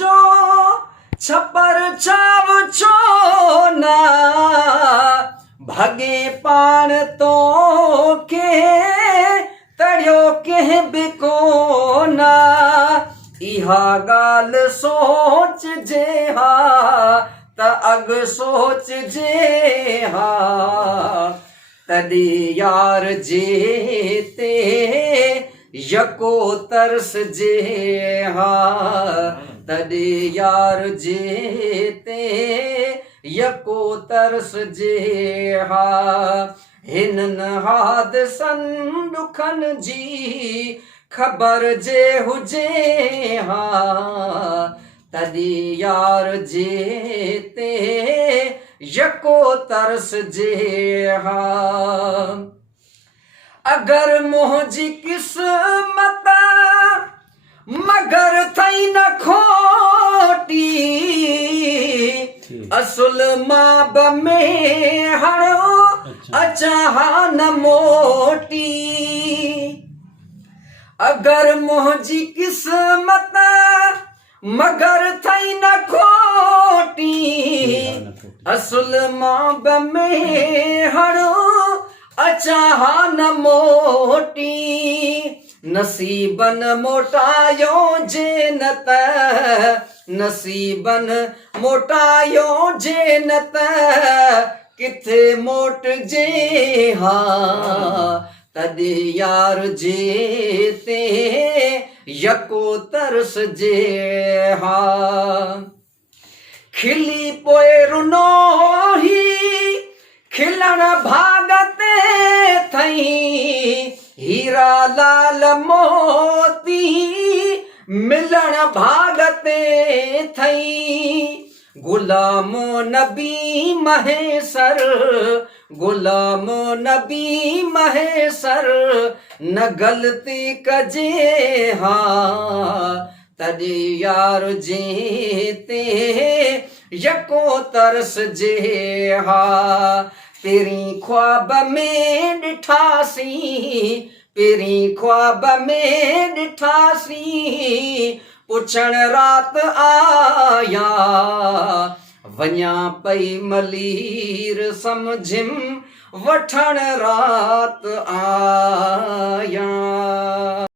तुंहिंजो छपर चाव छो ना भगे पाण तो के तड़ियो कंहिं बि कोना इहा ॻाल्हि सोचजे हा त अॻ सोचजे हा तॾहिं यार जे ते यको तरसजे हा तॾहिं यार जे ते यको तरसजे हा हिननि हादसनि ॾुखनि जी ख़बर जे हुजे हा तॾहिं यार जे ते यको तरसजे हा अगर मुंहिंजी क़िस्मत मगर थई न खोटी असुल मां ब में हणो अचां हा न मोटी अगर मुंहिंजी क़िस्मत मगर थई न खोटी असुल मां ब में हणो अचां हा न मोटी नसीबन मोटायो जे न त नसीबन मोटायो जे न त किथे मोटजे हा तॾहिं यार जे ते यको तरसजे हा खिली पोइ रुनो ही खिलण भाग ते थई हीरा लाल मोती मिलण भाग ते थई गुलामो नबी महेसर गुलामो नबी महेसर न ग़लती कजे हा तॾहिं यार जे ते यको तरसजे हा पहिरीं ख्वाब में ॾिठासीं पहिरीं ख्वाब में ॾिठासीं पुछण रात आया वञा पई मलीर समझिम वठण रात आया